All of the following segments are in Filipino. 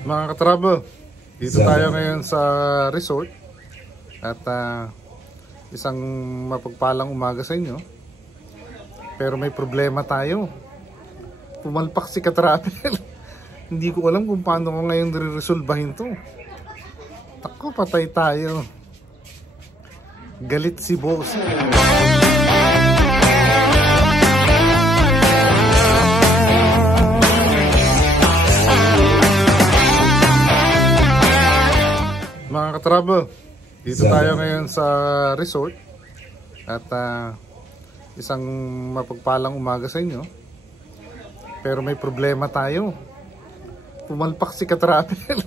Mga ka-travel, dito tayo ngayon sa resort at isang mapagpalang umaga sa inyo. Pero may problema tayo. Pumalpak si ka-travel. Hindi ko alam kung paano ko ngayon re-resolbahin to. Tako, patay tayo. Galit si boss. Mga ka-travel, dito tayo ngayon sa resort at isang mapagpalang umaga sa inyo. Pero may problema tayo. Pumalpak si ka-travel.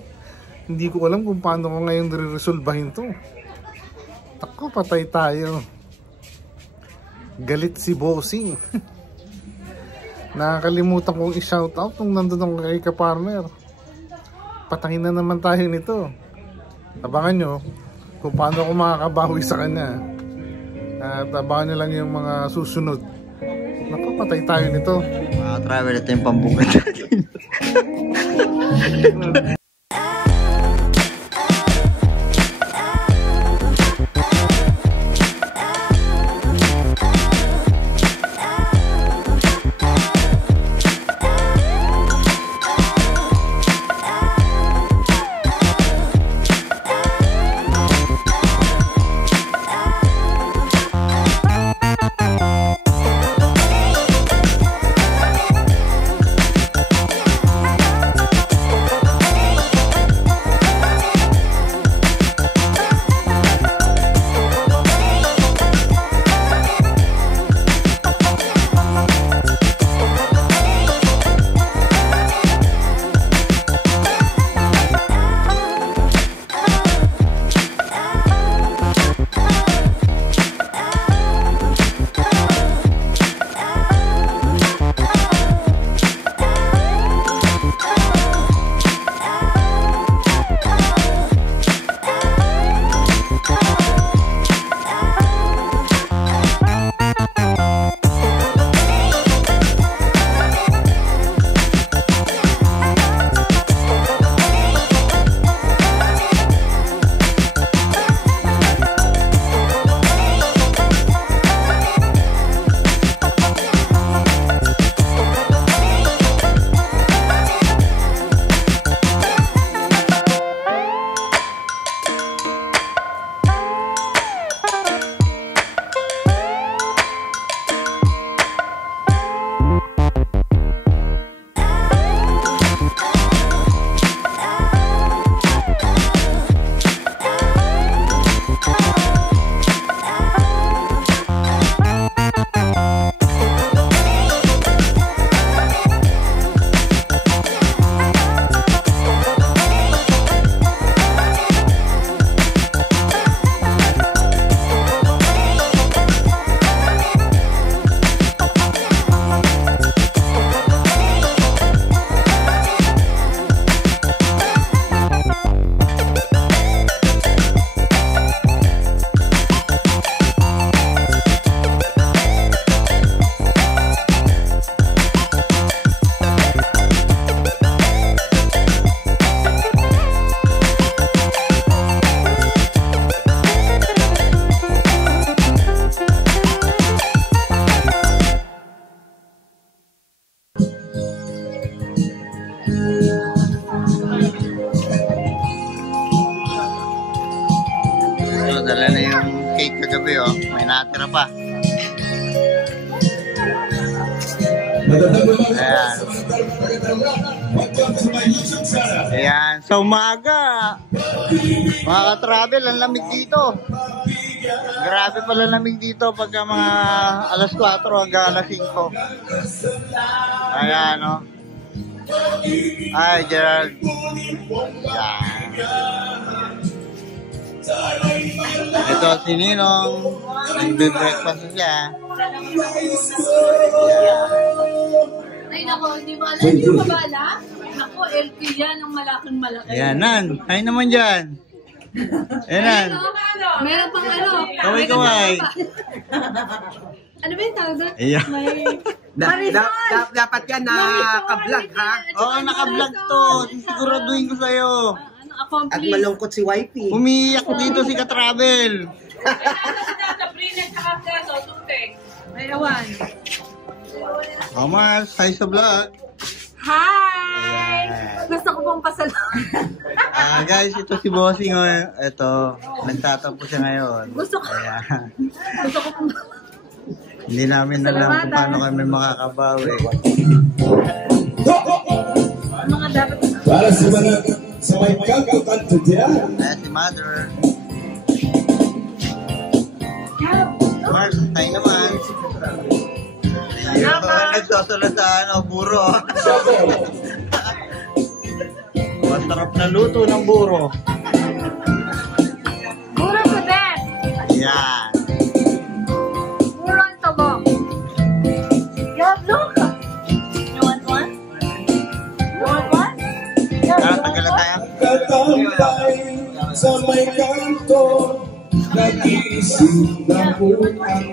Hindi ko alam kung paano ko ngayon re-resolbahin to. Tako, patay tayo. Galit si bossing. Nakakalimutan kong i-shoutout nung nandun ako kay ka-partner. Patayin na naman tayo nito. Abangan nyo kung paano ako makakabawi sa kanya. At abangan nyo lang yung mga susunod. Naku, patay tayo nito. Mga travel, ito yung pambukat natin. Dala na yung cake kagabi, oh. May natira pa. Ayan. Ayan. Sa umaga, mga ka-travel, ang lamig dito. Grabe pala lamig dito pagka mga alas 4 hanggang alas 5. Ayan, oh. Ay, Gerald. Ayan. Ito si Ninong, nagbe-breakfast siya. Ay nako, hindi mo alam yung babala? Ako, LP yan, ang malaking malaki. Ayan, Nan. Ay naman dyan. Ayan, Nan. Meron pang ano. Kaway-kaway. Ano ba yung tawag doon? Ayan. May Dapat yan naka-vlog, ha? Oo, naka-vlog to. Siguraduhin ko sa'yo. At malungkot si Wifey. Umiiyak dito si Ka-Travel. May awan. Mama, hi sa vlog. Hi! Gusto ko pong pasalamat. Guys, ito si Bossing. Ito, nagtatampo siya ngayon. Gusto ko pong Hindi namin alam kung paano kami makakabawi. mga dapat. Para sa may kagkakanta dyan. Ayan si Mother. Mars, tayo naman. Yung nagsasala sa buro. Masarap na luto ng buro. Buro ko din. Yan. Buro ang tabong. Look! You want one? You want one? Tara, tagalan tayo. Katambay sa may kanto, nag-iisip na kung ano.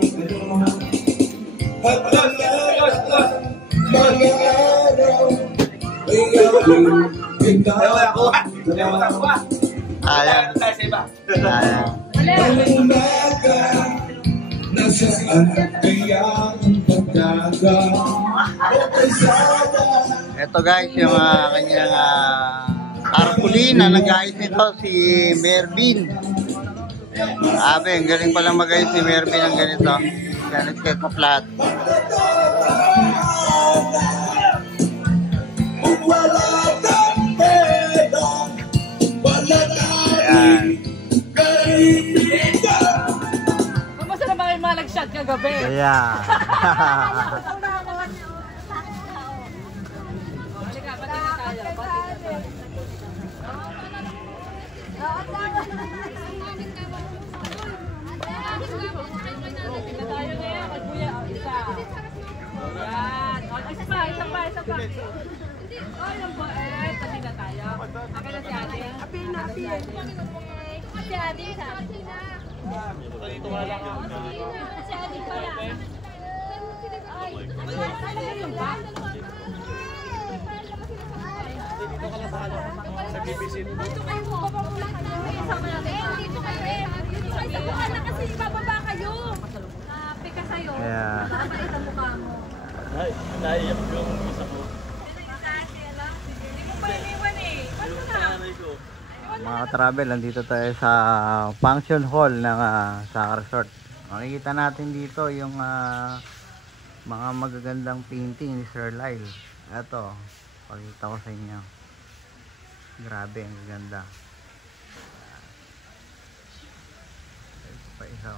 At alalaan mga araw ay aking pinagdadala. Ayan. Ayan. Ang umaga, nasa saan kaya ang pagdaga o kalsada. Ito guys, yung kanyang tarpaulin na nag-ayos nito si Mervin. Abe, ang galing palang mag-ayos si Mervin ng ganito. Ganit kayo ka-flat. Ayan. Kamusta na ba kayo malagshot kagabi? Ayan. Isa pa. Oh, yung po, tabi na tayo. Okay na si ate. Api na. Si ate, isa. Si ate pala. Ay, yung ba? Sa BBC. Dito kayo po. Isama natin. Dito kayo. Isa mukha na kasi bababa kayo. Pika sa'yo. Ayan. Nakakita mukha mo. Naiyak yung isa ko. Mga travel, nandito tayo sa function hall ng sa resort. Makikita natin dito yung mga magagandang painting ni Sir Lyle. Ito, pakita ko sa inyo. Grabe, ang ganda. Ito pa isa.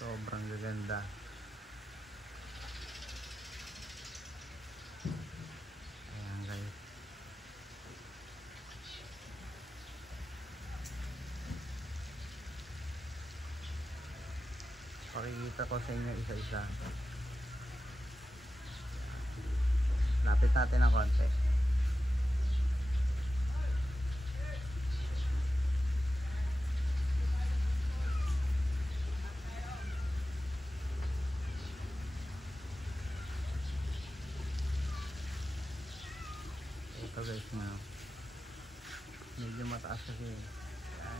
Sobrang gaganda. Ayan guys. Pakikita ko sa inyo isa-isa. Lapit natin ng konti. Ito guys na medyo mataas kasi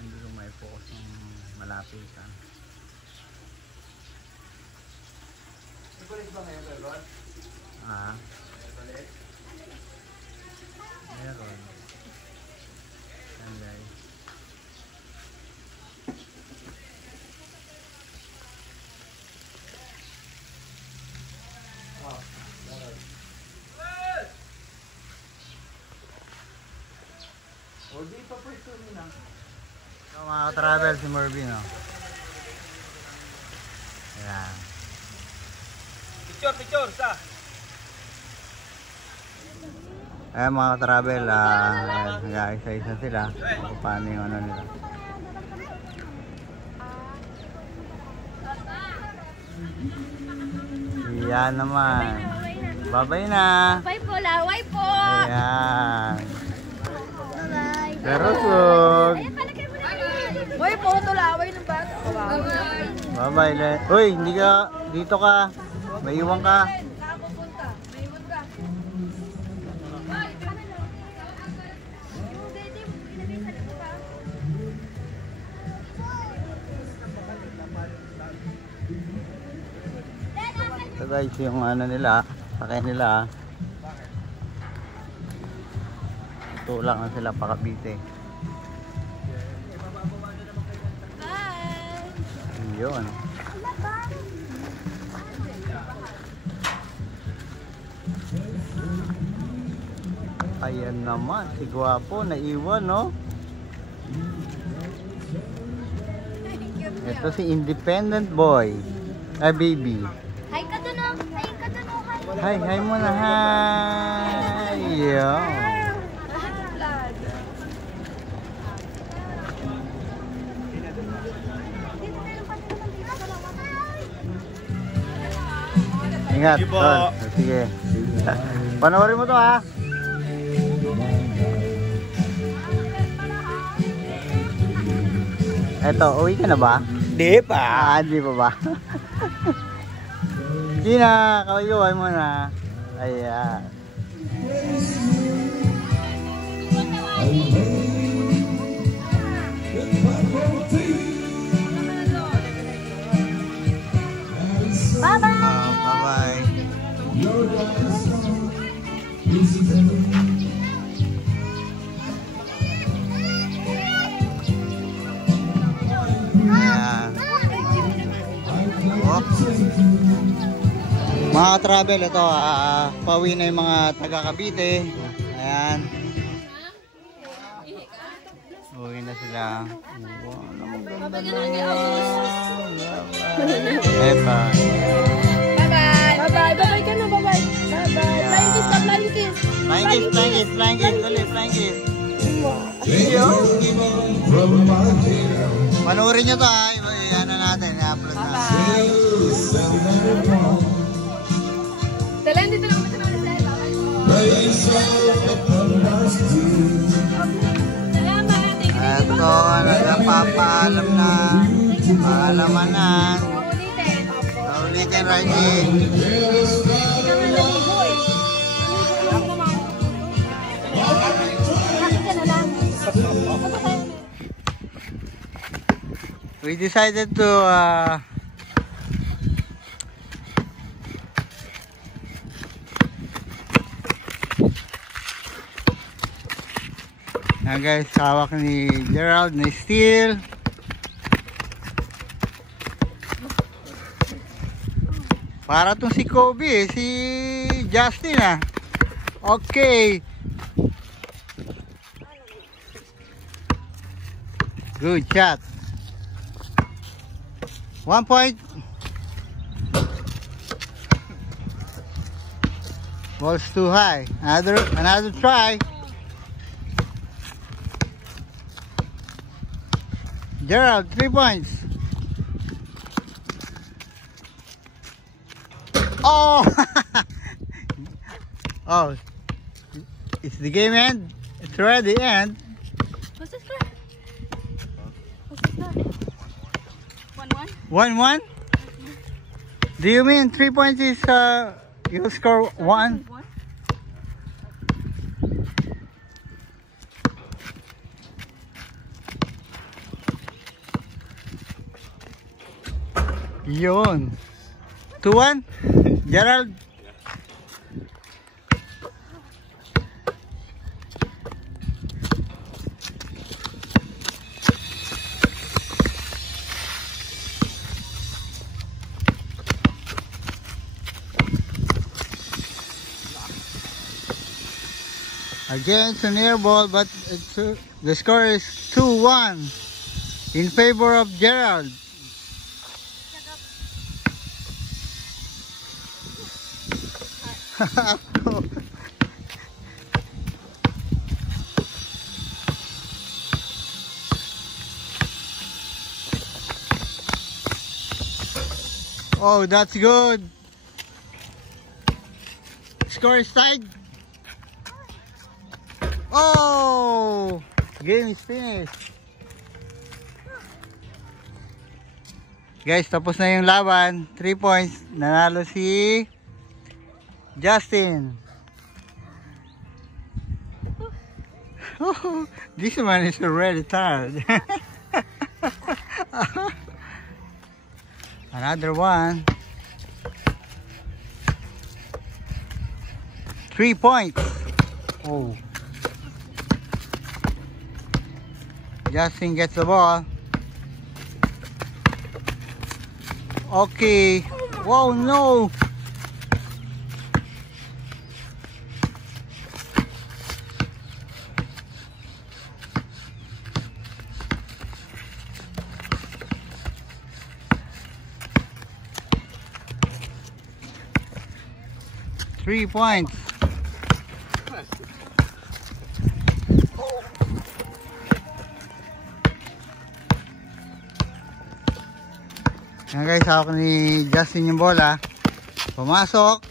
hindi ko may focus ng malapitan. Meron. Yan guys. So mga ka-travel, si Mervin, oh. Ayan. Picture, sa. Ayan mga ka-travel, nag-isa-isa sila kung paano yung ano nila. Ayan naman. Bye-bye na. Bye po, laway po. Ayan. Bye. Pero sug. Uy, po, tulaway ng bata. Bye. Bye-bye, Len. Uy, hindi ka, dito ka. May iwan ka. Nakapupunta. May iwan ka. Ito guys, yung ano nila, sakay nila. Tulak na sila pa Cavite. Yun. Ayan naman, si Guwapo, naiwan, no? Ito si Independent Boy. Ay, baby. Hi ka dun, oh. Hi ka dun, oh. Hi, hi muna, hi. Yun. Ingat, Tol. Sige. Panoorin mo to, ha. Eto, uwi ka na ba? Di pa. Di pa ba? Hindi na, kawayuhay mo na. Ayan. Bye-bye! Bye-bye. Ayan. Oh. Mga travel, ito, pauwi na yung mga taga Cavite. Ayan. Uwi na sila. Wow, naman ganda na. Epa. Bye-bye! Bye-bye! Bye-bye ka na! Bye-bye! Bye-bye! Flying kiss! Flying kiss! Flying kiss, flying kiss, flying kiss. Dali, flying kiss. Panoorin nyo to, ha. Ano natin, i-upload na. Dala, dito lang kami sa salamat! Ito, nagpapaalam na. Paalamanan. Ulitin. Ulitin, Raji. We decided to guys, hawak ni Gerald na steel. Para tong si Kobe, si Justin, ah. Okay. Good shot. 1 point. Ball's too high. Another try. Gerald, 3 points. Oh! Oh, it's the game end. It's already end. What's this score? What's this score? 1-1? 1-1. Do you mean 3 points is you score 1? Yun. 2-1. Gerald. Again, it's an air ball, but it's, the score is 2-1 in favor of Gerald. Oh, that's good. Score is tied. Oh, game is finished. Guys, tapos na yung laban. 3 points. Nanalo si Justin. This man is already tired. Another one. 3 points. Oh. Justin gets the ball. Okay. Whoa, no. Three points. Yan guys, hawak ni Justin yung bola. Pumasok.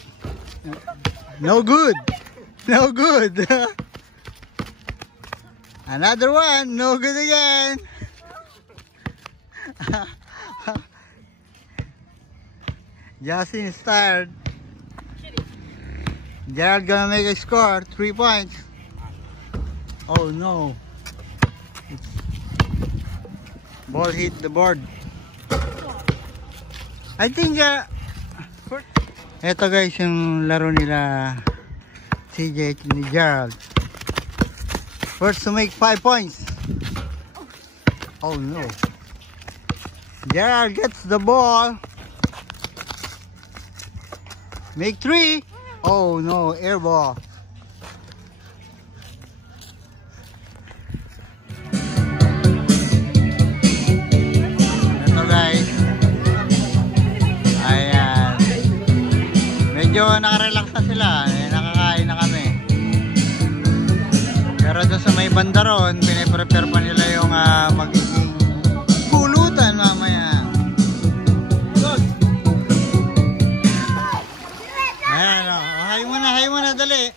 No good. No good. Another one. No good again. Justin is tired. Gerald gonna make a score. 3 points. Oh no. Ball hit the board. I think eto guys yung laro nila CJ ni Gerald. First to make 5 points. Oh no. Gerald gets the ball. Make 3. Oh no, air ball. Ito guys. Ayan. Medyo nakarelax na sila. Nakakain na kami. Pero doon sa may banda ron, piniprepare pa nila yung magiging pulutan mamaya. Ayan, hay mo na, dali.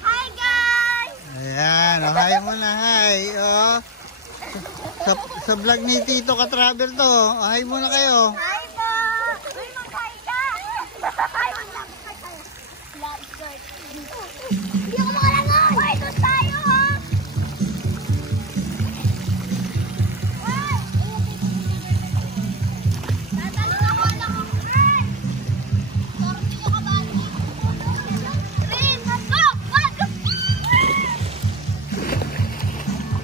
Hi guys! Ayan, hay mo na, hay. Oh. Sa vlog ni Tito Ka-Travel to. Hay mo na kayo. Hi po! Uy, mag-hi ka! Hindi ako makalangon! Uy, doon tayo!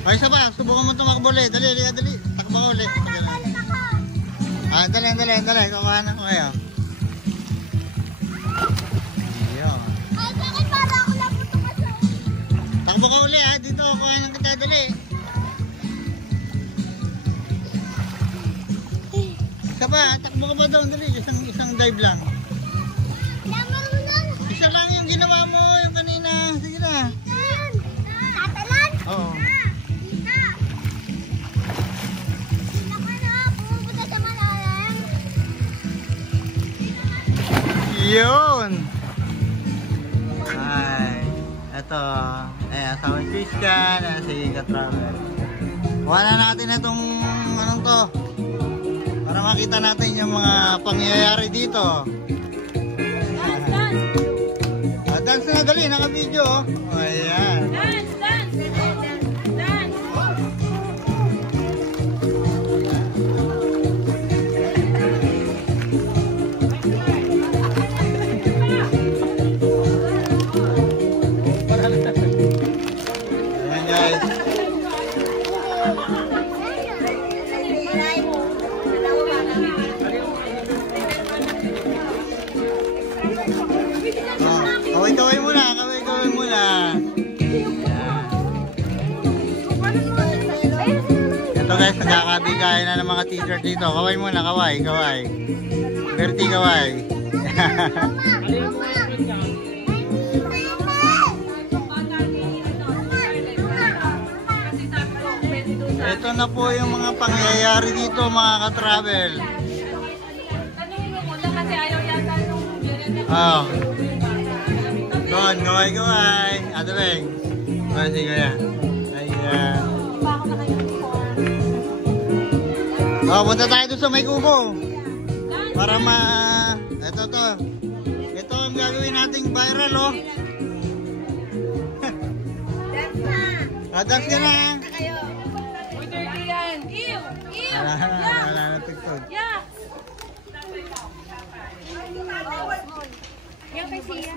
Ay, isa pa. Subukan mo tumakbo ulit. Dali. Takbo ulit. Dali. Kumahan ako kayo. Ayan. Takbo ka ulit ha. Dito, kuhanan kita. Dali. Isa pa. Takbo ka pa doon. Dali. Isang dive lang. Isa lang yung ginawa mo. Yung kanina. Sige na. Tatalan? Oo. Yun! Ay, eto. Asawa ni Christian, si Ka-Travel. Kuha na natin itong anong to. Para makita natin yung mga pangyayari dito. Dance na, dali, naka-video. Ayan. Dance! Ayan guys. Kaway-kaway muna. Ito guys, nagkakabigayan na ng mga teacher dito. Kaway muna, kaway. Bertie, kaway. Ito na po yung mga pangyayari dito mga ka-travel. Kasi ayaw yata nung Oh. Doon, gaway. Ate Beng. Sige kuya. Ayan. Oh, punta tayo doon sa may kubo. Para ito to. Ito ang gagawin nating viral, oh. Dance ka na. Uy, 30 yan. Ew! Ew! Wala na TikTok. Yeah! Yan kay Sia.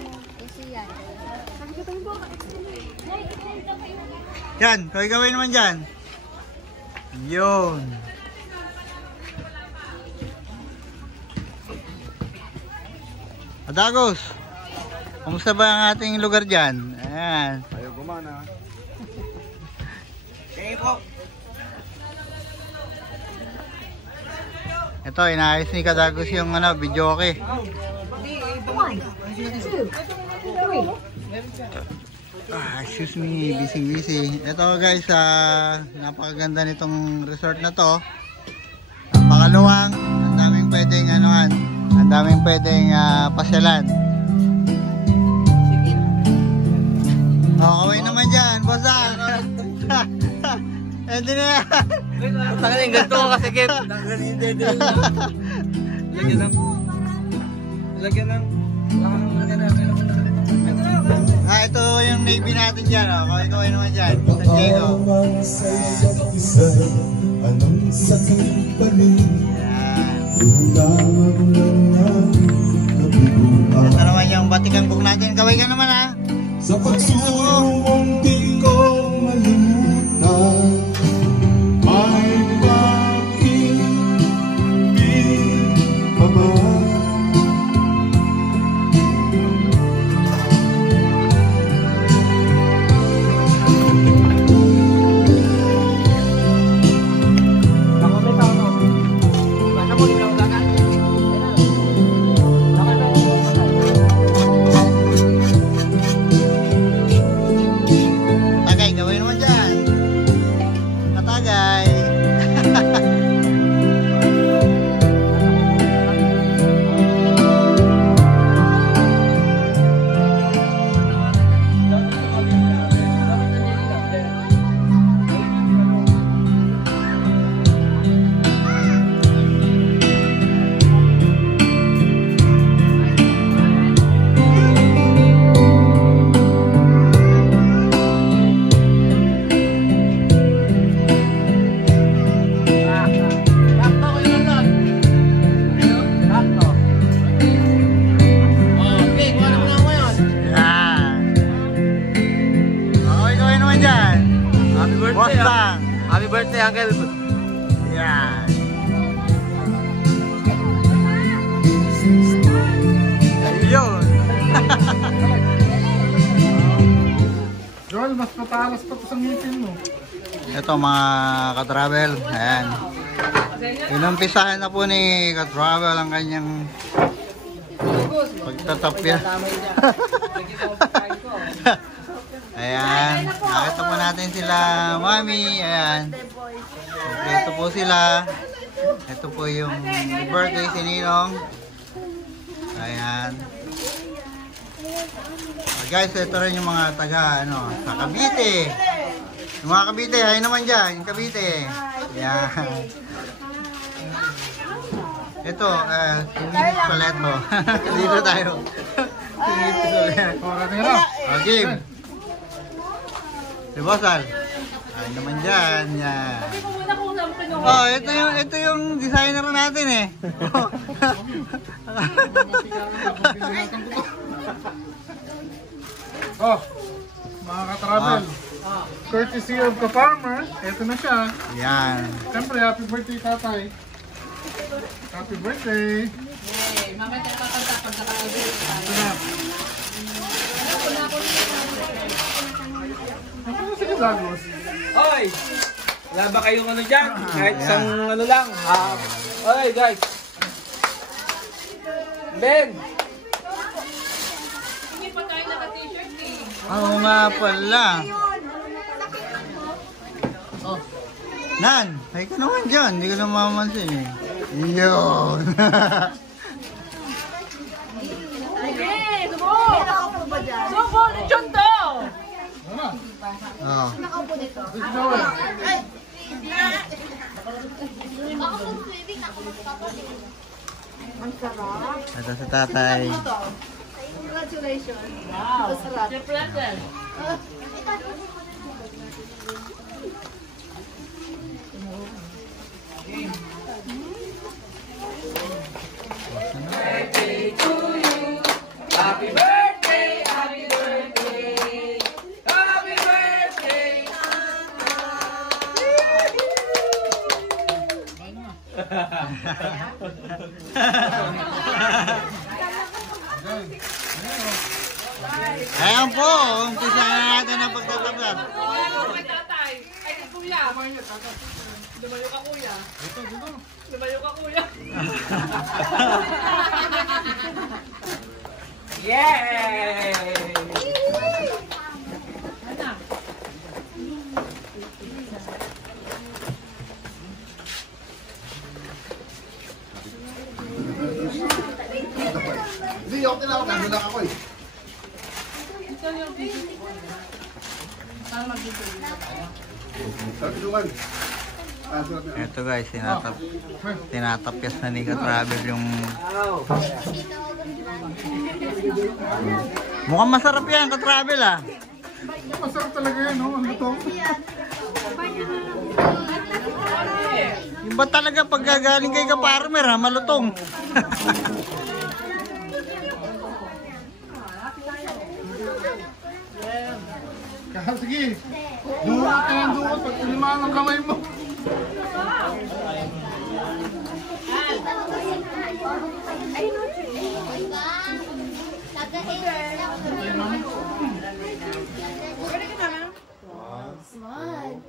Yan, kaway gawin naman dyan. Yun. Adagos, kumusta ba ang ating lugar dyan? Ayan. Ayaw gumana. Ito, inaayos ni Kadagos yung video okay. Excuse me, busy. Ito guys, napakaganda nitong resort na to. Napakaluwang, ang daming pwedeng ang daming pwedeng pasyalan. Kaway naman dyan, bossa. Hindi na yan. Tangan yung ganito ko kasi kit. Tangan yung dede. Lagyan ng ito yung Navy natin dyan, oh. Kaway naman dyan. San Diego. Anong sakit pa rin? Ito naman yung Batikang Bug natin. Kaway ka naman, ha? Sa pagsulong mong di ko malimutan, ay pag-ibig pa ba? Tagay, gawin naman dyan. Katagay. Happy birthday, Uncle. Yan. Ayun. Joel, mas matalas pa sa ngipin mo. Ito mga ka-travel. Ayan. Inumpisahan na po ni ka-travel ang kanyang pagtatapya. Ayan. Nakita po natin sila, Mami. Ayan. Ito po sila. Ito po yung birthday si Ninong. Ayan. Guys, ito rin yung mga taga sa Cavite. Yung mga Cavite, hay naman dyan, yung Cavite. Ayan. Ito, Sinipis Paleto. Dito tayo. Sinipis Paleto. Okay. Si Bosal. Ay naman dyan. Yan. Oh, ito yung designer natin eh. Oh, mga ka-travel. Courtesy of ka-farmer. Ito na siya. Yan. Siyempre, happy birthday, tatay. Happy birthday. Yay! Mamaya tayo kakanta pag nakakabili tayo. Ito na. Ano na si Kadagos? Oy! Wala ba kayong dyan? Kahit isang lang. Oy, guys. Ben! Hindi pa tayo naka-t-shirt eh. Oo nga pala. Oh. Nan, ay ka naman dyan. Hindi ka naman mamansin eh. Yun. Okay, subo! Subo! Lechon to! Oh. Si Joel. Ang sarap. Ito sa tatay. Congratulations. Wow. Ang sarap. Happy birthday, happy birthday, happy birthday. Ayan po, umpisa na natin ang pagtatapos. Kay tatay. Ay, kay kuya. Lumayo ka kuya. Lumayo ka kuya. Yay! Hindi, okay lang ako. Nandun ako eh. Sarap. Ito guys, tinatapyas na ni Ka-Travel yung... Mukhang masarap yan, Ka-Travel ah. Masarap talaga yan, no? Ang luto. Yung ba talaga pag gagaling kay Ka-Farmer ha, malutong. Sige. Duwa ka ng duwa pag tinimaan ang kamay mo.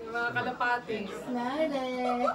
Mga kalapati. Smile.